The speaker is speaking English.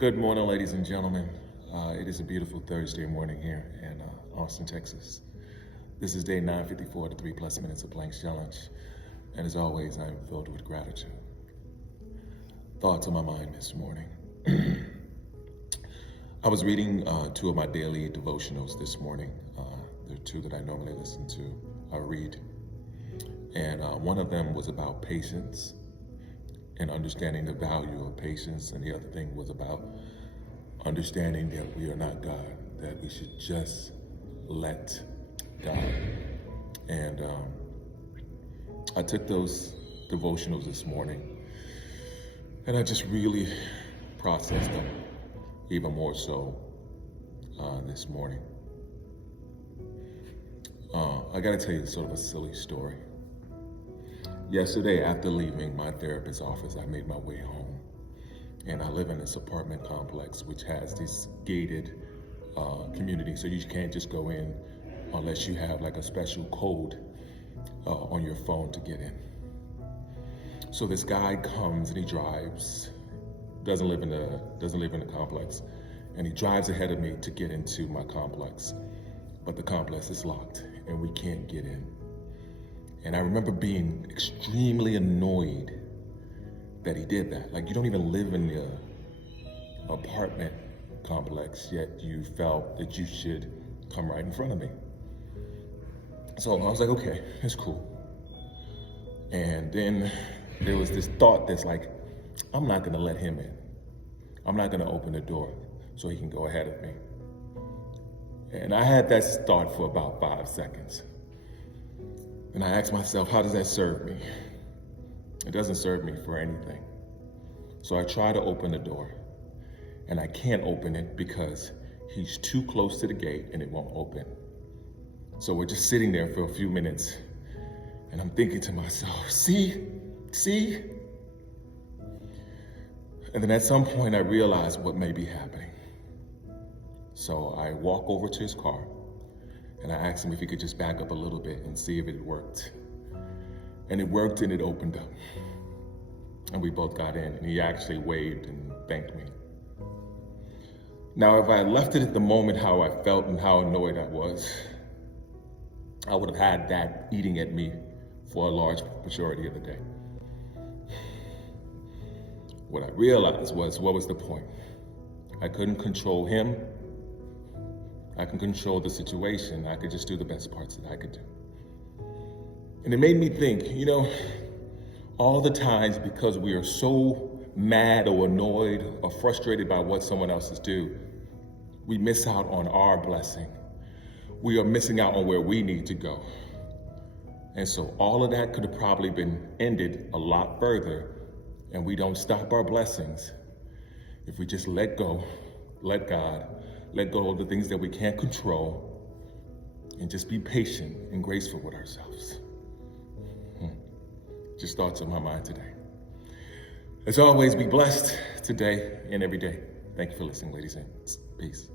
Good morning, ladies and gentlemen. It is a beautiful Thursday morning here in Austin, Texas. This is day 954 to 3+ minutes of Planks Challenge. And as always, I am filled with gratitude. Thoughts on my mind this morning. I was reading two of my daily devotionals this morning. There are two that I normally listen to, read. And one of them was about patience and understanding the value of patience, and the other thing was about understanding that we are not God, that we should just let God. And I took those devotionals this morning, and I just really processed them even more so this morning. I gotta tell you sort of a silly story. Yesterday, after leaving my therapist's office, I made my way home. And I live in this apartment complex which has this gated community, so you can't just go in unless you have like a special code on your phone to get in. So this guy comes and he drives, doesn't live in the complex, and he drives ahead of me to get into my complex. But the complex is locked and we can't get in. And I remember being extremely annoyed that he did that. Like, you don't even live in the apartment complex, yet you felt that you should come right in front of me. So I was like, okay, it's cool. And then there was this thought that's like, I'm not gonna let him in. I'm not gonna open the door so he can go ahead of me. And I had that thought for about 5 seconds. And I asked myself, how does that serve me? It doesn't serve me for anything. So I try to open the door, and I can't open it because he's too close to the gate and it won't open. So we're just sitting there for a few minutes, and I'm thinking to myself, see? And then at some point I realized what may be happening. So I walk over to his car, and I asked him if he could just back up a little bit and see if it worked. And it worked, and it opened up. And we both got in, and he actually waved and thanked me. Now, if I had left it at the moment how I felt and how annoyed I was, I would have had that eating at me for a large majority of the day. What I realized was, what was the point? I couldn't control him. I can control the situation. I could just do the best parts that I could do. And it made me think, all the times because we are so mad or annoyed or frustrated by what someone else do, we miss out on our blessing. We are missing out on where we need to go. And so all of that could have probably been ended a lot further, and we don't stop our blessings if we just let go, let God, let go of the things that we can't control, and just be patient and graceful with ourselves. Just thoughts on my mind today. As always, be blessed today and every day. Thank you for listening, ladies and gents. Peace.